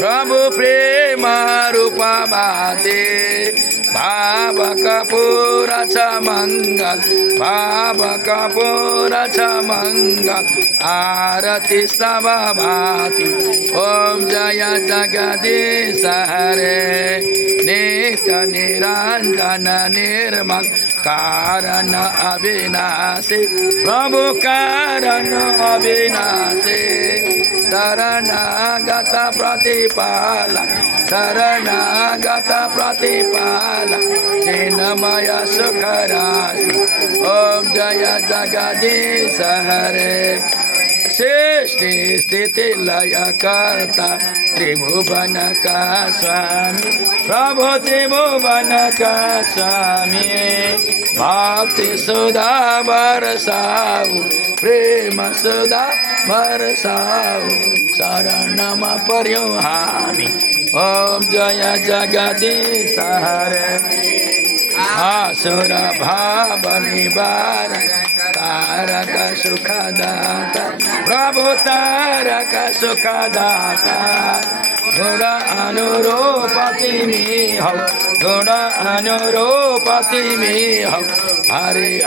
प्रभु प्रेम रूपमाते भाव कपूर छ मंगल भाव कपूर छ मंगल आरती सब भाति ओम जय जगदीश हरे नित्य निरंजन निर्मल कारण अविनाशी प्रभु कारण अविनाशी शरणागत प्रतिपालक शरणागत प्रतिपालक चिन्मय सुख राशि ओम जय जगदीश हरे सृष्टि स्थिति लय करता त्रिभुवन का स्वामी प्रभु त्रिभुवन का स्वामी भक्ति सुधा बरसाऊ प्रेम सुधा बरसाऊ शरणम पर्यो हामी ओम जय जगदीश हरे आसुर भाव निवारण तारक सुखदाता प्रभु तारक सुखदाता गुण अनुरूप तिमी हौ गुण अनुरूप तिमी हौ हरे